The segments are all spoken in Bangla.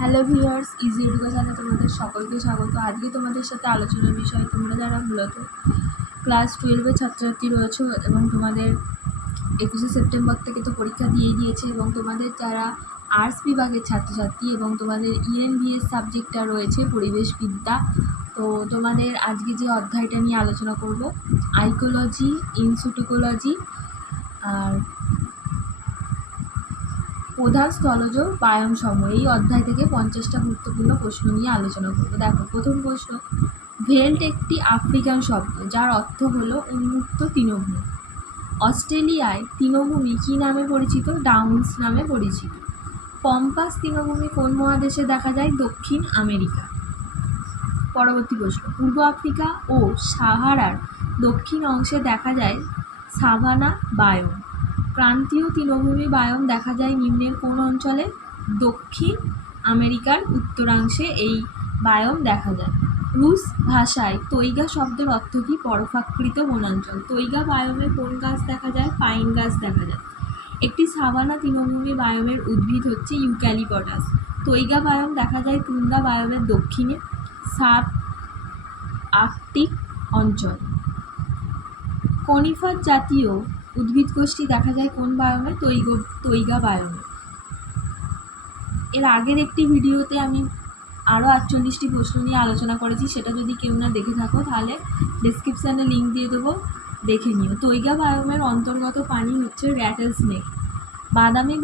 হ্যালো ভিউয়ার্স, ইজি এডুকেশনে তোমাদের সকলকে স্বাগত। আজকে তোমাদের সাথে আলোচনার বিষয়, তোমরা যারা মূলত ক্লাস 12-এর ছাত্রছাত্রী রয়েছো এবং তোমাদের 21শে সেপ্টেম্বর থেকে তো পরীক্ষা দিয়ে দিয়েছে, এবং তোমাদের যারা আর্টস বিভাগের ছাত্রছাত্রী এবং তোমাদের ইএনভিএস সাবজেক্টটা রয়েছে পরিবেশবিদ্যা, তো তোমাদের আজকে যে অধ্যায়টা নিয়ে আলোচনা করব, আইকোলজি, ইনসিটোকোলজি আর প্রধান স্থলজ বায়নসমূহ, এই অধ্যায় থেকে 50টা গুরুত্বপূর্ণ প্রশ্ন নিয়ে আলোচনা করব। দেখো, প্রথম প্রশ্ন, ভেল্ট একটি আফ্রিকান শব্দ যার অর্থ হলো উন্মুক্ত তৃণভূমি। অস্ট্রেলিয়ায় তৃণভূমি কী নামে পরিচিত? ডাউন্স নামে পরিচিত। পম্পাস তৃণভূমি কোন মহাদেশে দেখা যায়? দক্ষিণ আমেরিকা। পরবর্তী প্রশ্ন, পূর্ব আফ্রিকা ও সাহারার দক্ষিণ অংশে দেখা যায় সাভানা বায়োম। ক্রান্তীয় তৃণভূমি বায়োম দেখা যায় নিম্নের কোন অঞ্চলে? দক্ষিণ আমেরিকার উত্তরাংশে এই বায়োম দেখা যায়। রুশ ভাষায় তৈগা শব্দের অর্থ কী? বরফাকৃত বনাঞ্চল। তৈগা বায়োমে কোন গাছ দেখা যায়? পাইন গাছ দেখা যায়। একটি সাভানা তৃণভূমি বায়োমের উদ্ভিদ হচ্ছে ইউক্যালিপটাস। তৈগা বায়োম দেখা যায় তুন্দা বায়োমের দক্ষিণে, সাব আর্কটিক অঞ্চল। কনিফার জাতীয় উদ্ভিদ গোষ্ঠী দেখা যায় কোন বায়োমে? তৈগা বায়োমে। এর আগের একটি ভিডিওতে আমি আরও 48টি প্রশ্ন নিয়ে আলোচনা করেছি, সেটা যদি কেউ না দেখে থাকো তাহলে ডিসক্রিপশানে লিঙ্ক দিয়ে দেবো, দেখে নিও। তৈগা বায়োমের অন্তর্গত প্রাণী হচ্ছে র্যাটেল স্নেক। বাদামি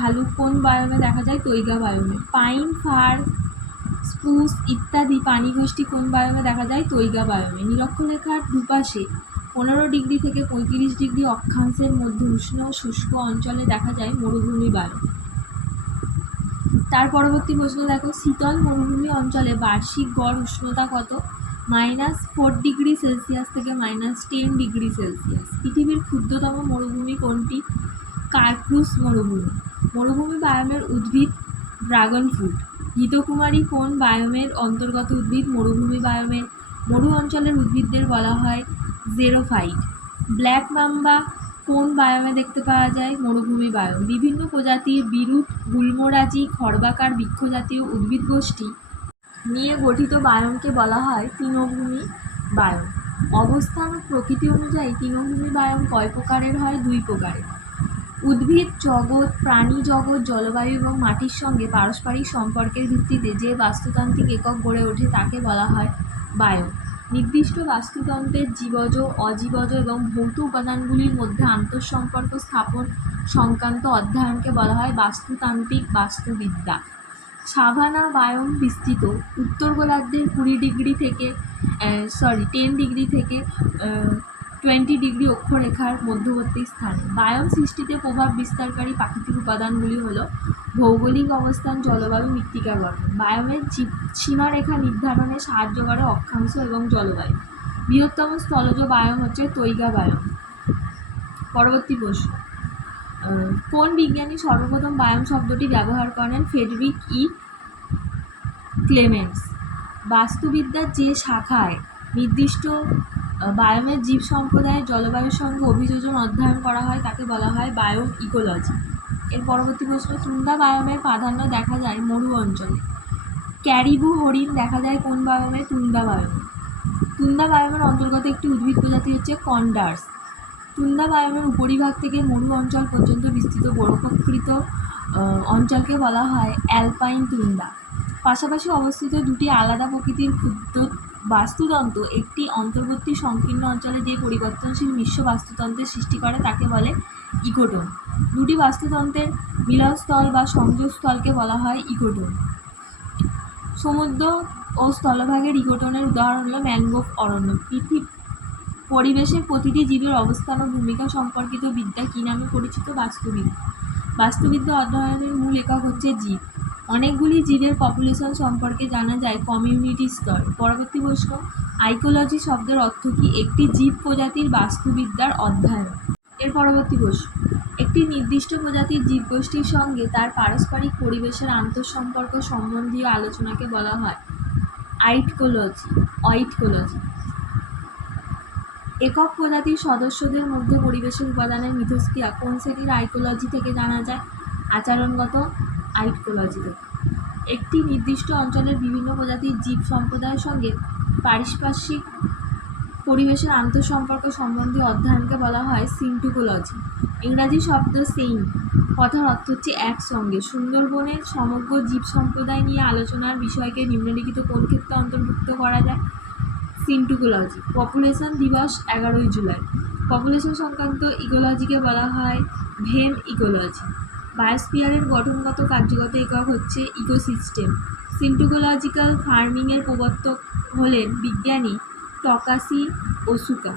ভালুক কোন বায়োমে দেখা যায়? তৈগা বায়োমে। পাইন, ফার, স্প্রুস ইত্যাদি প্রাণীগোষ্ঠী কোন বায়োমে দেখা যায়? তৈগা বায়োমে। নিরক্ষরেখার দুপাশে 15 ডিগ্রি থেকে 35 ডিগ্রি অক্ষাংশের মধ্যে উষ্ণ ও শুষ্ক অঞ্চলে দেখা যায় মরুভূমি বায়োম। তার পরবর্তী প্রশ্ন দেখো, শীতল মরুভূমি অঞ্চলে বার্ষিক গড় উষ্ণতা কত? -4 ডিগ্রি সেলসিয়াস থেকে -10 ডিগ্রি সেলসিয়াস। পৃথিবীর ক্ষুদ্রতম মরুভূমি কোনটি? কার্কুস মরুভূমি। মরুভূমি বায়োমের উদ্ভিদ ড্রাগন ফ্রুট। ঘৃতকুমারী কোন বায়োমের অন্তর্গত উদ্ভিদ? মরুভূমি বায়োমের। মরু অঞ্চলের উদ্ভিদদের বলা হয় জেরোফাইট। ব্ল্যাক মাম্বা কোন বায়োমে দেখতে পাওয়া যায়? মরুভূমি বায়োম। বিভিন্ন প্রজাতির বিরুট, গুল্মরাজি, খর্বাকার বৃক্ষজাতীয় উদ্ভিদ গোষ্ঠী নিয়ে গঠিত বায়োমকে বলা হয় তৃণভূমি বায়োম। অবস্থান ও প্রকৃতি অনুযায়ী তৃণভূমি বায়োম কয় প্রকারের হয়? 2 প্রকারের। উদ্ভিদ জগৎ, প্রাণী জগৎ, জলবায়ু এবং মাটির সঙ্গে পারস্পরিক সম্পর্কের ভিত্তিতে যে বাস্তুতান্ত্রিক একক গড়ে ওঠে তাকে বলা হয় বায়োম। নির্দিষ্ট বাস্তুতন্ত্রের জীবজ, অজীবজ এবং ভৌত উপাদানগুলির মধ্যে আন্তঃসম্পর্ক স্থাপন সংক্রান্ত অধ্যয়নকে বলা হয় বাস্তুতান্ত্রিক বাস্তুবিদ্যা। সাভানা বায়োম বিস্তৃত উত্তর গোলার্ধের 10 ডিগ্রি থেকে 20 ডিগ্রি অক্ষরেখার মধ্যবর্তী স্থানে। বায়োম সৃষ্টিতে প্রভাব বিস্তারকারী প্রাকৃতিক উপাদানগুলি হল ভৌগোলিক অবস্থান, জলবায়ু, মৃত্তিকার গঠন। বায়োমের সীমারেখা নির্ধারণে সাহায্য করে অক্ষাংশ এবং জলবায়ু। বৃহত্তম স্থলজ বায়োম হচ্ছে তৈগা বায়োম। পরবর্তী প্রশ্ন, কোন বিজ্ঞানী সর্বপ্রথম বায়োম শব্দটি ব্যবহার করেন? ফ্রেডরিক ই. ক্লেমেন্স। বাস্তুবিদ্যার যে শাখায় নির্দিষ্ট বায়োমের জীব সম্প্রদায়ের জলবায়ুর সঙ্গে অভিযোজন অধ্যয়ন করা হয় তাকে বলা হয় বায়োম ইকোলজি। এর পরবর্তী প্রশ্ন, তুন্দা বায়োমের প্রাধান্য দেখা যায় মরু অঞ্চলে। ক্যারিবু হরিণ দেখা যায় কোন বায়োমে? তুন্দা বায়োমে। তুন্দা বায়োমের অন্তর্গত একটি উদ্ভিদ প্রজাতি হচ্ছে কন্ডার্স। তুন্দা বায়োমের উপরিভাগ থেকে মরু অঞ্চল পর্যন্ত বিস্তৃত বরফাকৃত অঞ্চলকে বলা হয় অ্যালপাইন তুন্দা। পাশাপাশি অবস্থিত দুটি আলাদা প্রকৃতির ক্ষুদ্র বাস্তুতন্ত্র একটি অন্তর্বর্তী সংকীর্ণ অঞ্চলে যে পরিবর্তনশীল মিশ্র বাস্তুতন্ত্রের সৃষ্টি করে তাকে বলে ইকোটোন। দুটি বাস্তুতন্ত্রের মিলনস্থল বা সংযোগস্থলকে বলা হয় ইকোটোন। সমুদ্র ও স্থলভাগের ইকোটোনের উদাহরণ হলো ম্যানগ্রোভ অরণ্য। পরিবেশের প্রতিটি জীবের অবস্থান ও ভূমিকা সম্পর্কিত বিদ্যা কী নামে পরিচিত? বাস্তুবিদ্যা। বাস্তুবিদ্যা অধ্যয়নের মূল একক হচ্ছে জীব। অনেকগুলি জীবের পপুলেশন সম্পর্কে জানা যায় কমিউনিটি স্তর। পরবর্তী প্রশ্ন, আইকোলজি শব্দের অর্থ কী? একটি জীব প্রজাতির বাস্তুবিদ্যার অধ্যয়ন। এর পরবর্তী প্রশ্ন, একটি নির্দিষ্ট প্রজাতির জীবগোষ্ঠীর সঙ্গে তার পারস্পরিক পরিবেশের আন্তঃসম্পর্ক সম্বন্ধীয় আলোচনাকে বলা হয় অইকোলজি। একক প্রজাতির সদস্যদের মধ্যে পরিবেশের উপাদানের মিথস্ক্রিয়া কোন শ্রেণীর আইকোলজি থেকে জানা যায়? আচরণগত আইকোলজিক্যাল। একটি নির্দিষ্ট অঞ্চলের বিভিন্ন প্রজাতির জীব সম্প্রদায়ের সঙ্গে পারিপার্শ্বিক পরিবেশের আন্তঃসম্পর্ক সম্বন্ধীয় অধ্যয়নকে বলা হয় সিন্টোকোলজি। ইংরাজি শব্দ সেইন কথার অর্থ হচ্ছে একসঙ্গে। সুন্দরবনের সমগ্র জীব সম্প্রদায় নিয়ে আলোচনার বিষয়কে নিম্নলিখিত কোন ক্ষেত্রে অন্তর্ভুক্ত করা যায়? সিন্টোকোলজি। পপুলেশন দিবস 11ই জুলাই। পপুলেশন সংক্রান্ত ইকোলজিকে বলা হয় ভেম ইকোলজি। বায়োস্ফিয়ারের গঠনগত কার্যগত একক হচ্ছে ইকোসিস্টেম। সিন্টোকোলজিক্যাল ফার্মিংয়ের প্রবর্তক হলেন বিজ্ঞানী টকাশি ওসুকা।